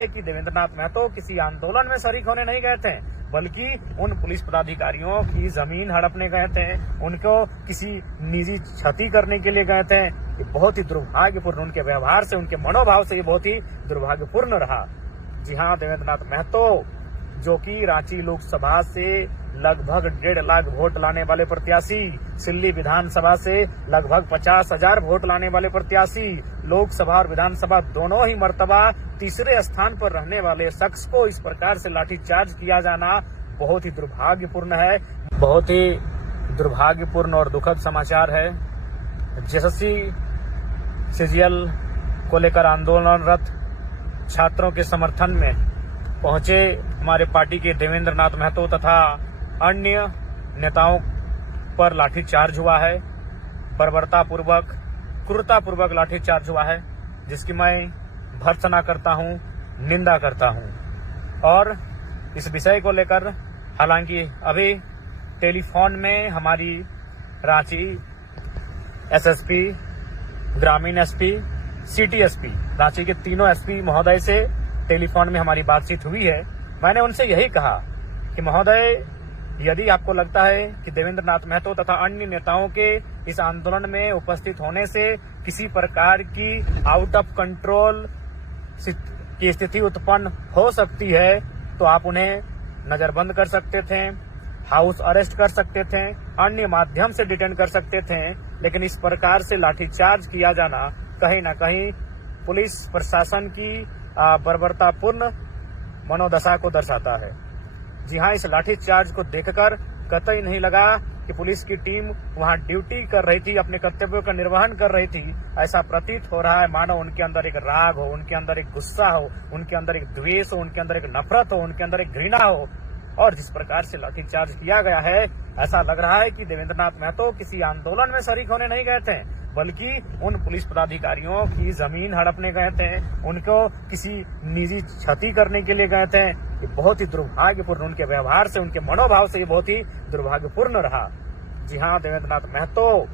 कि देवेंद्रनाथ महतो किसी आंदोलन में शरीक होने नहीं गए थे, बल्कि उन पुलिस पदाधिकारियों की जमीन हड़पने गए थे, उनको किसी निजी क्षति करने के लिए गए थे। ये बहुत ही दुर्भाग्यपूर्ण, उनके व्यवहार से, उनके मनोभाव से ये बहुत ही दुर्भाग्यपूर्ण रहा। जी हाँ, देवेंद्रनाथ महतो जो कि रांची लोकसभा से लगभग 1.5 लाख वोट लाने वाले प्रत्याशी, सिल्ली विधानसभा से लगभग 50,000 वोट लाने वाले प्रत्याशी, लोकसभा और विधानसभा दोनों ही मर्तबा तीसरे स्थान पर रहने वाले शख्स को इस प्रकार से लाठीचार्ज किया जाना बहुत ही दुर्भाग्यपूर्ण है। बहुत ही दुर्भाग्यपूर्ण और दुखद समाचार है। एसएससी सीजीएल को लेकर आंदोलनरत छात्रों के समर्थन में पहुंचे हमारे पार्टी के देवेंद्रनाथ महतो तथा अन्य नेताओं पर लाठीचार्ज हुआ है। बर्बरतापूर्वक, क्रूरतापूर्वक लाठीचार्ज हुआ है, जिसकी मैं भर्त्सना करता हूं, निंदा करता हूं। और इस विषय को लेकर हालांकि अभी टेलीफोन में हमारी रांची एसएसपी, ग्रामीण एसपी, सिटी एसपी, रांची के तीनों एसपी महोदय से टेलीफोन में हमारी बातचीत हुई है। मैंने उनसे यही कहा कि महोदय, यदि आपको लगता है कि देवेंद्रनाथ महतो तथा अन्य नेताओं के इस आंदोलन में उपस्थित होने से किसी प्रकार की आउट ऑफ कंट्रोल की स्थिति उत्पन्न हो सकती है, तो आप उन्हें नजरबंद कर सकते थे, हाउस अरेस्ट कर सकते थे, अन्य माध्यम से डिटेन कर सकते थे। लेकिन इस प्रकार से लाठीचार्ज किया जाना कहीं न कहीं पुलिस प्रशासन की बर्बरतापूर्ण मनोदशा को दर्शाता है। जी हाँ, इस लाठीचार्ज को देखकर कतई नहीं लगा कि पुलिस की टीम वहां ड्यूटी कर रही थी, अपने कर्तव्यों का निर्वहन कर रही थी। ऐसा प्रतीत हो रहा है मानो उनके अंदर एक राग हो, उनके अंदर एक गुस्सा हो, उनके अंदर एक द्वेष हो, उनके अंदर एक नफरत हो, उनके अंदर एक घृणा हो। और जिस प्रकार से लाठीचार्ज किया गया है, ऐसा लग रहा है कि देवेंद्रनाथ महतो किसी आंदोलन में शरीक होने नहीं गए थे, बल्कि उन पुलिस पदाधिकारियों की जमीन हड़पने गए थे, उनको किसी निजी क्षति करने के लिए गए थे। ये बहुत ही दुर्भाग्यपूर्ण, उनके व्यवहार से, उनके मनोभाव से ये बहुत ही दुर्भाग्यपूर्ण रहा। जी हाँ, देवेंद्रनाथ महतो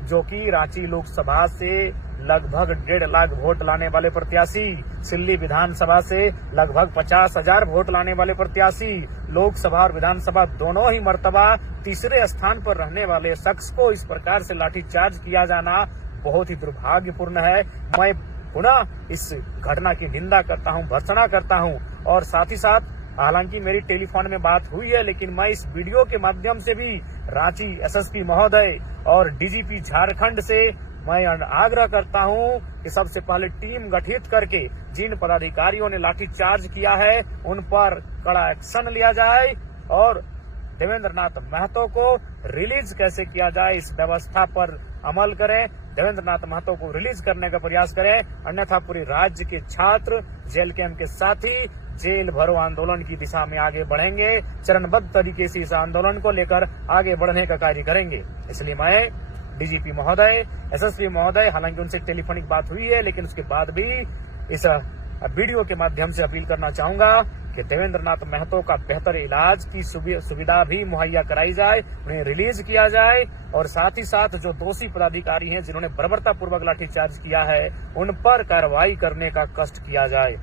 जो कि रांची लोकसभा से लगभग 1.5 लाख वोट लाने वाले प्रत्याशी, सिल्ली विधानसभा से लगभग 50,000 वोट लाने वाले प्रत्याशी, लोकसभा और विधानसभा दोनों ही मर्तबा तीसरे स्थान पर रहने वाले शख्स को इस प्रकार से लाठीचार्ज किया जाना बहुत ही दुर्भाग्यपूर्ण है। मैं पुनः इस घटना की निंदा करता हूं, भर्त्सना करता हूं। और साथ ही साथ हालांकि मेरी टेलीफोन में बात हुई है, लेकिन मैं इस वीडियो के माध्यम से भी रांची एसएसपी महोदय और डीजीपी झारखंड से मैं आग्रह करता हूं कि सबसे पहले टीम गठित करके जिन पदाधिकारियों ने लाठीचार्ज किया है उन पर कड़ा एक्शन लिया जाए और देवेंद्रनाथ महतो को रिलीज कैसे किया जाए, इस व्यवस्था पर अमल करें। देवेंद्रनाथ महतो को रिलीज करने का प्रयास करें, अन्यथा पूरे राज्य के छात्र, जेल कैंप के साथी जेल भरो आंदोलन की दिशा में आगे बढ़ेंगे, चरणबद्ध तरीके से इस आंदोलन को लेकर आगे बढ़ने का कार्य करेंगे। इसलिए मैं डीजीपी महोदय, एसएसपी महोदय, हालांकि उनसे टेलीफोनिक बात हुई है, लेकिन उसके बाद भी इस वीडियो के माध्यम से अपील करना चाहूंगा कि देवेंद्रनाथ महतो का बेहतर इलाज की सुविधा भी मुहैया कराई जाए, उन्हें रिलीज किया जाए और साथ ही साथ जो दोषी पदाधिकारी हैं जिन्होंने बर्बरतापूर्वक लाठीचार्ज किया है उन पर कार्रवाई करने का कष्ट किया जाए।